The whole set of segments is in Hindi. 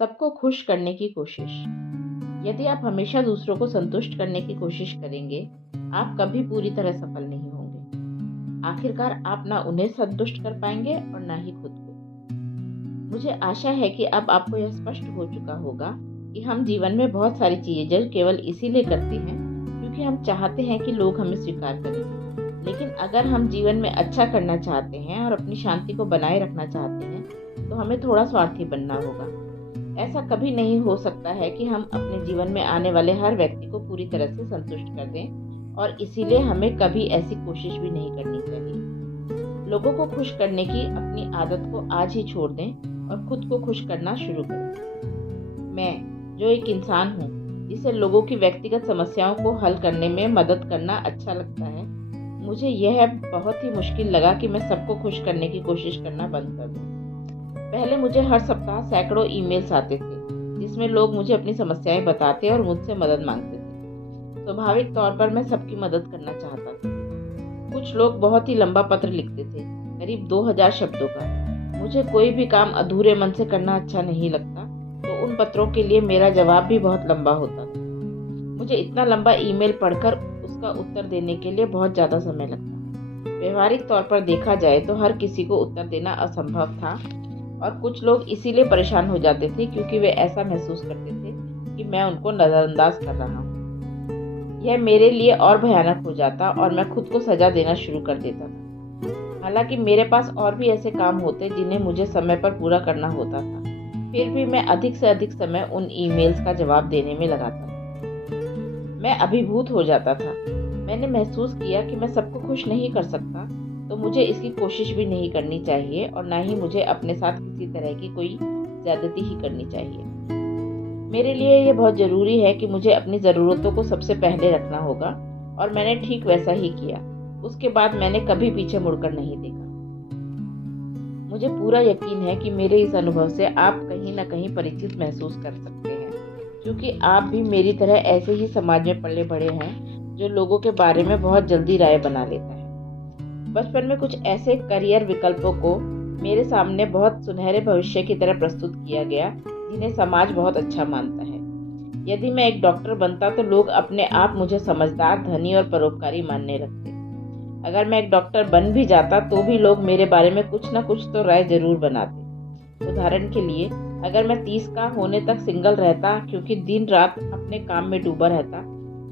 सबको खुश करने की कोशिश। यदि आप हमेशा दूसरों को संतुष्ट करने की कोशिश करेंगे, आप कभी पूरी तरह सफल नहीं होंगे। आखिरकार आप ना उन्हें संतुष्ट कर पाएंगे और ना ही खुद को। मुझे आशा है कि अब आपको यह स्पष्ट हो चुका होगा कि हम जीवन में बहुत सारी चीजें केवल इसीलिए करते हैं क्योंकि हम चाहते हैं कि लोग हमें स्वीकार करें। लेकिन अगर हम जीवन में अच्छा करना चाहते हैं और अपनी शांति को बनाए रखना चाहते हैं, तो हमें थोड़ा स्वार्थी बनना होगा। ऐसा कभी नहीं हो सकता है कि हम अपने जीवन में आने वाले हर व्यक्ति को पूरी तरह से संतुष्ट कर दें, और इसीलिए हमें कभी ऐसी कोशिश भी नहीं करनी चाहिए। लोगों को खुश करने की अपनी आदत को आज ही छोड़ दें और खुद को खुश करना शुरू करें। मैं, जो एक इंसान हूँ जिसे लोगों की व्यक्तिगत समस्याओं को हल करने में मदद करना अच्छा लगता है, मुझे यह बहुत ही मुश्किल लगा कि मैं सबको खुश करने की कोशिश करना बंद कर दूं। पहले मुझे हर सप्ताह सैकड़ों ईमेल्स आते थे जिसमें लोग मुझे अपनी समस्याएं बताते और मुझसे मदद मांगते थे। स्वाभाविक तौर पर मैं सबकी मदद करना चाहता था। कुछ लोग बहुत ही लंबा पत्र लिखते थे, करीब 2000 शब्दों का। मुझे कोई भी काम अधूरे मन से करना अच्छा नहीं लगता, तो उन पत्रों के लिए मेरा जवाब भी बहुत लंबा होता था। मुझे इतना लंबा ईमेल पढ़कर उसका उत्तर देने के लिए बहुत ज़्यादा समय लगता। व्यवहारिक तौर पर देखा जाए तो हर किसी को उत्तर देना असंभव था, और कुछ लोग इसीलिए परेशान हो जाते थे क्योंकि वे ऐसा महसूस करते थे कि मैं उनको नज़रअंदाज कर रहा हूँ। यह मेरे लिए और भयानक हो जाता और मैं खुद को सजा देना शुरू कर देता था। हालांकि मेरे पास और भी ऐसे काम होते जिन्हें मुझे समय पर पूरा करना होता था, फिर भी मैं अधिक से अधिक समय उन ईमेल्स का जवाब देने में लगाता था। मैं अभिभूत हो जाता था। मैंने महसूस किया कि मैं सबको खुश नहीं कर सकता, तो मुझे इसकी कोशिश भी नहीं करनी चाहिए और ना ही मुझे अपने साथ किसी तरह की कोई ज्यादती ही करनी चाहिए। मेरे लिए यह बहुत ज़रूरी है कि मुझे अपनी ज़रूरतों को सबसे पहले रखना होगा, और मैंने ठीक वैसा ही किया। उसके बाद मैंने कभी पीछे मुड़कर नहीं देखा। मुझे पूरा यकीन है कि मेरे इस अनुभव से आप कहीं ना कहीं परिचित महसूस कर सकते हैं, क्योंकि आप भी मेरी तरह ऐसे ही समाज में पले बड़े हैं जो लोगों के बारे में बहुत जल्दी राय बना लेता है। बचपन में कुछ ऐसे करियर विकल्पों को मेरे सामने बहुत सुनहरे भविष्य की तरह प्रस्तुत किया गया जिन्हें समाज बहुत अच्छा मानता है। यदि मैं एक डॉक्टर बनता तो लोग अपने आप मुझे समझदार, धनी और परोपकारी मानने लगते। अगर मैं एक डॉक्टर बन भी जाता तो भी लोग मेरे बारे में कुछ न कुछ तो राय जरूर बनाते। उदाहरण के लिए, अगर मैं 30 का होने तक सिंगल रहता क्योंकि दिन रात अपने काम में डूबा रहता,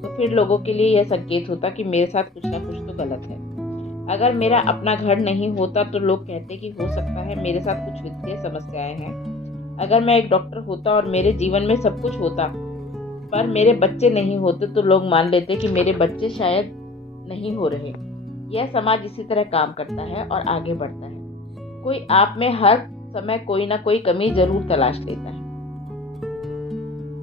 तो फिर लोगों के लिए यह संकेत होता कि मेरे साथ कुछ न कुछ तो गलत है। अगर मेरा अपना घर नहीं होता तो लोग कहते कि हो सकता है मेरे साथ कुछ वित्तीय समस्याएं हैं। अगर मैं एक डॉक्टर होता और मेरे जीवन में सब कुछ होता पर मेरे बच्चे नहीं होते, तो लोग मान लेते कि मेरे बच्चे शायद नहीं हो रहे। यह समाज इसी तरह काम करता है और आगे बढ़ता है। कोई आप में हर समय कोई ना कोई कमी जरूर तलाश लेता है।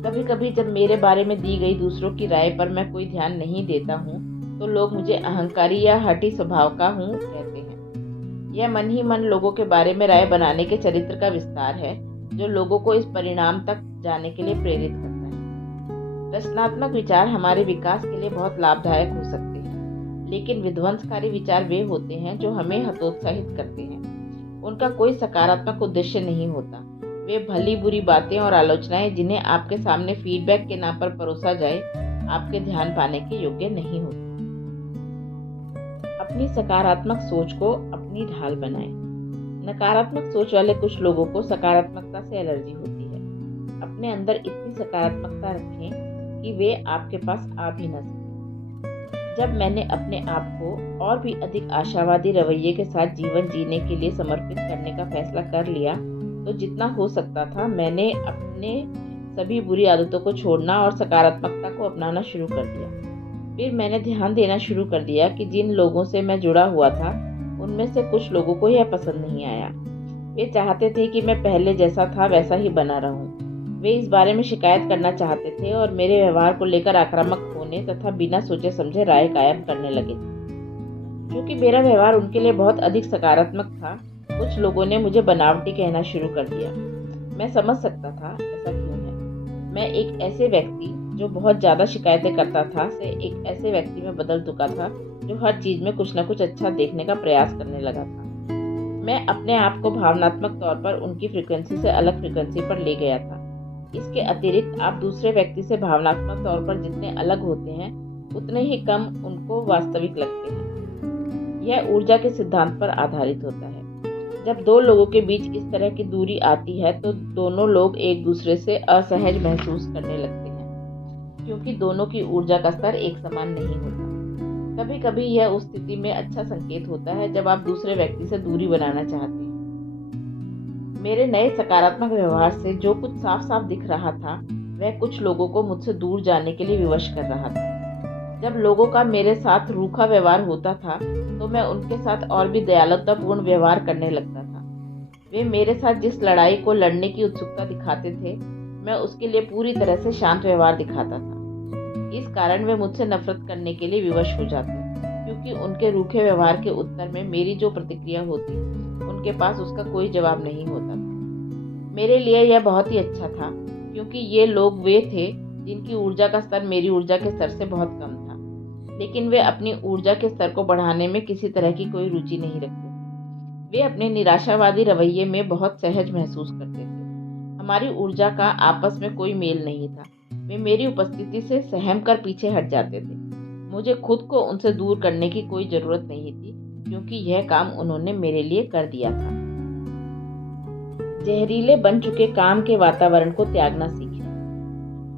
कभी कभी जब मेरे बारे में दी गई दूसरों की राय पर मैं कोई ध्यान नहीं देता हूँ, तो लोग मुझे अहंकारी या हठी स्वभाव का हूँ कहते हैं। यह मन ही मन लोगों के बारे में राय बनाने के चरित्र का विस्तार है, जो लोगों को इस परिणाम तक जाने के लिए प्रेरित करता है। रचनात्मक विचार हमारे विकास के लिए बहुत लाभदायक हो सकते हैं, लेकिन विध्वंसकारी विचार वे होते हैं जो हमें हतोत्साहित करते हैं। उनका कोई सकारात्मक उद्देश्य नहीं होता। वे भली बुरी बातें और आलोचनाएं जिन्हें आपके सामने फीडबैक के नाम पर परोसा जाए, आपके ध्यान पाने के योग्य नहीं होते। अपनी सकारात्मक सोच को अपनी ढाल बनाएं। नकारात्मक सोच वाले कुछ लोगों को सकारात्मकता से एलर्जी होती है। अपने अंदर इतनी सकारात्मकता रखें कि वे आपके पास आ भी न सकें। जब मैंने अपने आप को और भी अधिक आशावादी रवैये के साथ जीवन जीने के लिए समर्पित करने का फैसला कर लिया, तो जितना हो सकता था मैंने अपने सभी बुरी आदतों को छोड़ना और सकारात्मकता को अपनाना शुरू कर दिया। फिर मैंने ध्यान देना शुरू कर दिया कि जिन लोगों से मैं जुड़ा हुआ था, उनमें से कुछ लोगों को यह पसंद नहीं आया। वे चाहते थे कि मैं पहले जैसा था वैसा ही बना रहूं। वे इस बारे में शिकायत करना चाहते थे और मेरे व्यवहार को लेकर आक्रामक होने तथा बिना सोचे समझे राय कायम करने लगे थे। क्योंकि मेरा व्यवहार उनके लिए बहुत अधिक सकारात्मक था, कुछ लोगों ने मुझे बनावटी कहना शुरू कर दिया। मैं समझ सकता था ऐसा क्यों है। मैं एक ऐसे व्यक्ति जो बहुत ज़्यादा शिकायतें करता था से एक ऐसे व्यक्ति में बदल चुका था जो हर चीज़ में कुछ न कुछ अच्छा देखने का प्रयास करने लगा था। मैं अपने आप को भावनात्मक तौर पर उनकी फ्रीक्वेंसी से अलग फ्रीक्वेंसी पर ले गया था। इसके अतिरिक्त आप दूसरे व्यक्ति से भावनात्मक तौर पर जितने अलग होते हैं उतने ही कम उनको वास्तविक लगते हैं। यह ऊर्जा के सिद्धांत पर आधारित होता है। जब दो लोगों के बीच इस तरह की दूरी आती है तो दोनों लोग एक दूसरे से असहज महसूस करने लगते हैं, क्योंकि दोनों की ऊर्जा का स्तर एक समान नहीं होता। कभी कभी यह उस स्थिति में अच्छा संकेत होता है जब आप दूसरे व्यक्ति से दूरी बनाना चाहते हैं। मेरे नए सकारात्मक व्यवहार से जो कुछ साफ साफ दिख रहा था वह कुछ लोगों को मुझसे दूर जाने के लिए विवश कर रहा था। जब लोगों का मेरे साथ रूखा व्यवहार होता था तो मैं उनके साथ और भी दयालुतापूर्ण व्यवहार करने लगता था। वे मेरे साथ जिस लड़ाई को लड़ने की उत्सुकता दिखाते थे मैं उसके लिए पूरी तरह से शांत व्यवहार दिखाता था। इस कारण वे मुझसे नफरत करने के लिए विवश हो जाते, क्योंकि उनके रूखे व्यवहार के उत्तर में मेरी जो प्रतिक्रिया होती उनके पास उसका कोई जवाब नहीं होता था। मेरे लिए यह बहुत ही अच्छा था, क्योंकि ये लोग वे थे जिनकी ऊर्जा का स्तर मेरी ऊर्जा के स्तर से बहुत कम था, लेकिन वे अपनी ऊर्जा के स्तर को बढ़ाने में किसी तरह की कोई रुचि नहीं रखते थे। वे अपने निराशावादी रवैये में बहुत सहज महसूस करते थे। हमारी ऊर्जा का आपस में कोई मेल नहीं था। वे मेरी उपस्थिति से सहम कर पीछे हट जाते थे। मुझे खुद को उनसे दूर करने की कोई जरूरत नहीं थी, क्योंकि यह काम उन्होंने मेरे लिए कर दिया था। जहरीले बन चुके काम के वातावरण को त्यागना सीखें।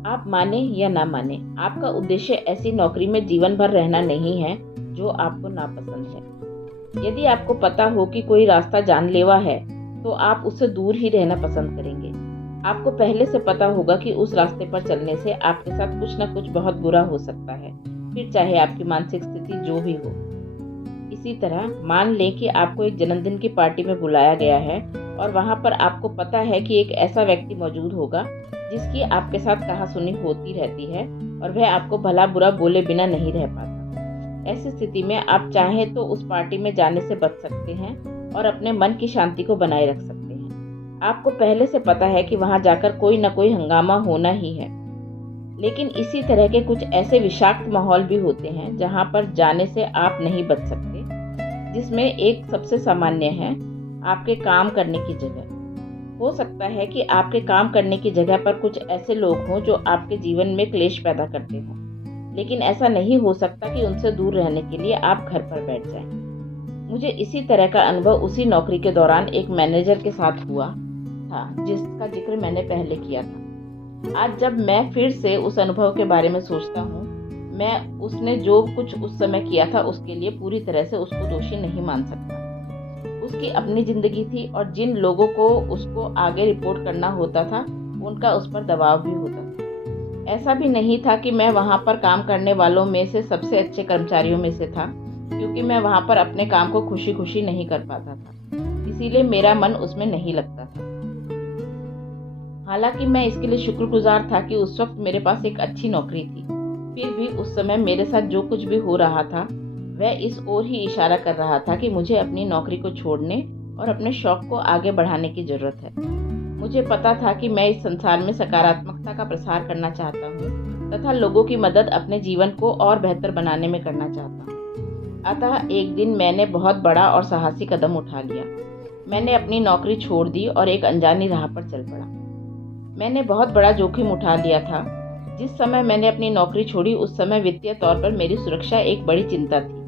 आप माने या ना माने, आपका उद्देश्य ऐसी नौकरी में जीवन भर रहना नहीं है जो आपको नापसंद है। यदि आपको पता हो कि कोई रास्ता जानलेवा है तो आप उससे दूर ही रहना पसंद करेंगे। आपको पहले से पता होगा कि उस रास्ते पर चलने से आपके साथ कुछ न कुछ बहुत बुरा हो सकता है, फिर चाहे आपकी मानसिक स्थिति जो भी हो। इसी तरह मान लें कि आपको एक जन्मदिन की पार्टी में बुलाया गया है और वहां पर आपको पता है कि एक ऐसा व्यक्ति मौजूद होगा जिसकी आपके साथ कहासुनी होती रहती है और वह आपको भला बुरा बोले बिना नहीं रह पाता। ऐसी स्थिति में आप चाहें तो उस पार्टी में जाने से बच सकते हैं और अपने मन की शांति को बनाए रख सकते हैं। आपको पहले से पता है कि वहां जाकर कोई न कोई हंगामा होना ही है, लेकिन इसी तरह के कुछ ऐसे विषाक्त माहौल भी होते हैं जहां पर जाने से आप नहीं बच सकते, जिसमें एक सबसे सामान्य है आपके काम करने की जगह। हो सकता है कि आपके काम करने की जगह पर कुछ ऐसे लोग हों जो आपके जीवन में क्लेश पैदा करते हों, लेकिन ऐसा नहीं हो सकता कि उनसे दूर रहने के लिए आप घर पर बैठ जाएं। मुझे इसी तरह का अनुभव उसी नौकरी के दौरान एक मैनेजर के साथ हुआ था जिसका जिक्र मैंने पहले किया था। आज जब मैं फिर से उस अनुभव के बारे में सोचता हूँ, मैं उसने जो कुछ उस समय किया था उसके लिए पूरी तरह से उसको दोषी नहीं मान सकता। उसकी अपनी जिंदगी थी और जिन लोगों को उसको आगे रिपोर्ट करना होता था उनका उस पर दबाव भी होता था। ऐसा भी नहीं था कि मैं वहां पर काम करने वालों में से सबसे अच्छे कर्मचारियों में से था, क्योंकि मैं वहां पर अपने काम को खुशी खुशी नहीं कर पाता था, इसीलिए मेरा मन उसमें नहीं लगता था। हालांकि मैं इसके लिए शुक्रगुजार था कि उस वक्त मेरे पास एक अच्छी नौकरी थी। फिर भी उस समय मेरे साथ जो कुछ भी हो रहा था वह इस ओर ही इशारा कर रहा था कि मुझे अपनी नौकरी को छोड़ने और अपने शौक को आगे बढ़ाने की जरूरत है। मुझे पता था कि मैं इस संसार में सकारात्मकता का प्रसार करना चाहता हूँ तथा लोगों की मदद अपने जीवन को और बेहतर बनाने में करना चाहता हूँ। अतः एक दिन मैंने बहुत बड़ा और साहसी कदम उठा लिया। मैंने अपनी नौकरी छोड़ दी और एक अनजानी राह पर चल पड़ा। मैंने बहुत बड़ा जोखिम उठा लिया था। जिस समय मैंने अपनी नौकरी छोड़ी उस समय वित्तीय तौर पर मेरी सुरक्षा एक बड़ी चिंता थी,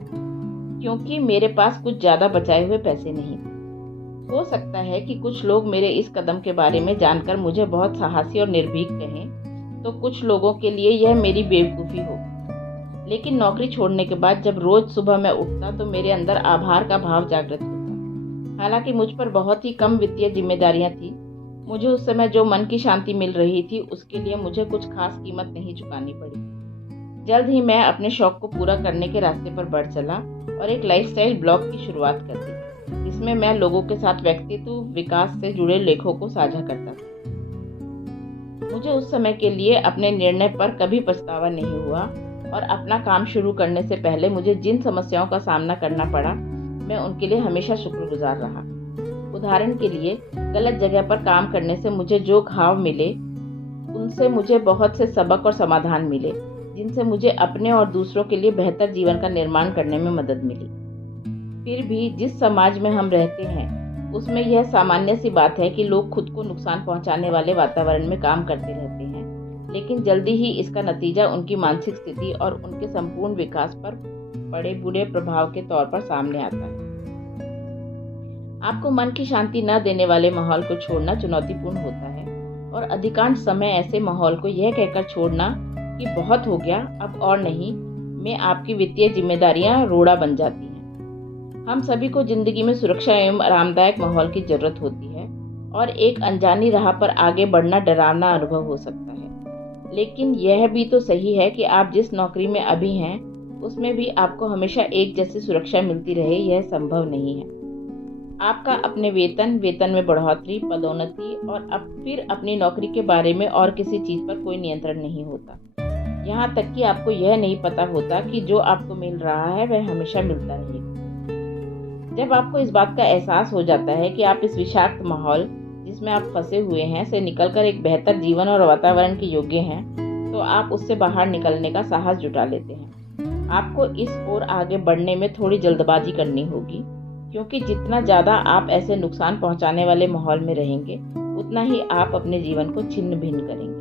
क्योंकि मेरे पास कुछ ज्यादा बचाए हुए पैसे नहीं थे। हो सकता है कि कुछ लोग मेरे इस कदम के बारे में जानकर मुझे बहुत साहसी और निर्भीक कहें, तो कुछ लोगों के लिए यह मेरी बेवकूफ़ी हो। लेकिन नौकरी छोड़ने के बाद जब रोज सुबह मैं उठता तो मेरे अंदर आभार का भाव जागृत होता। हालांकि मुझ पर बहुत ही कम वित्तीय जिम्मेदारियां थी, मुझे उस समय जो मन की शांति मिल रही थी उसके लिए मुझे कुछ खास कीमत नहीं चुकानी पड़ी। जल्द ही मैं अपने शौक को पूरा करने के रास्ते पर बढ़ चला और एक लाइफस्टाइल ब्लॉग की शुरुआत कर दी, जिसमें मैं लोगों के साथ व्यक्तित्व विकास से जुड़े लेखों को साझा करता था। मुझे उस समय के लिए अपने निर्णय पर कभी पछतावा नहीं हुआ और अपना काम शुरू करने से पहले मुझे जिन समस्याओं का सामना करना पड़ा मैं उनके लिए हमेशा शुक्रगुजार रहा। उदाहरण के लिए, गलत जगह पर काम करने से मुझे जो घाव मिले उनसे मुझे बहुत से सबक और समाधान मिले, जिनसे मुझे अपने और दूसरों के लिए बेहतर जीवन का निर्माण करने में मदद मिली। फिर भी जिस समाज में हम रहते हैं उसमें यह सामान्य सी बात है कि लोग खुद को नुकसान पहुंचाने वाले वातावरण में काम करते रहते हैं, लेकिन जल्दी ही इसका नतीजा उनकी मानसिक स्थिति और उनके संपूर्ण विकास पर बड़े बुरे प्रभाव के तौर पर सामने आता है। आपको मन की शांति न देने वाले माहौल को छोड़ना चुनौतीपूर्ण होता है और अधिकांश समय ऐसे माहौल को यह कहकर छोड़ना कि बहुत हो गया, अब और नहीं, में आपकी वित्तीय जिम्मेदारियां रोड़ा बन जाती हैं। हम सभी को जिंदगी में सुरक्षा एवं आरामदायक माहौल की जरूरत होती है और एक अनजानी राह पर आगे बढ़ना डरावना अनुभव हो सकता है। लेकिन यह भी तो सही है कि आप जिस नौकरी में अभी हैं उसमें भी आपको हमेशा एक जैसी सुरक्षा मिलती रहे, यह संभव नहीं है। आपका अपने वेतन में बढ़ोतरी, पदोन्नति और अब फिर अपनी नौकरी के बारे में और किसी चीज पर कोई नियंत्रण नहीं होता। यहाँ तक कि आपको यह नहीं पता होता कि जो आपको मिल रहा है वह हमेशा मिलता रहेगा। जब आपको इस बात का एहसास हो जाता है कि आप इस विषाक्त माहौल जिसमें आप फंसे हुए हैं से निकलकर एक बेहतर जीवन और वातावरण के योग्य हैं, तो आप उससे बाहर निकलने का साहस जुटा लेते हैं। आपको इस ओर आगे बढ़ने में थोड़ी जल्दबाजी करनी होगी, क्योंकि जितना ज़्यादा आप ऐसे नुकसान पहुंचाने वाले माहौल में रहेंगे, उतना ही आप अपने जीवन को छिन्न भिन्न करेंगे।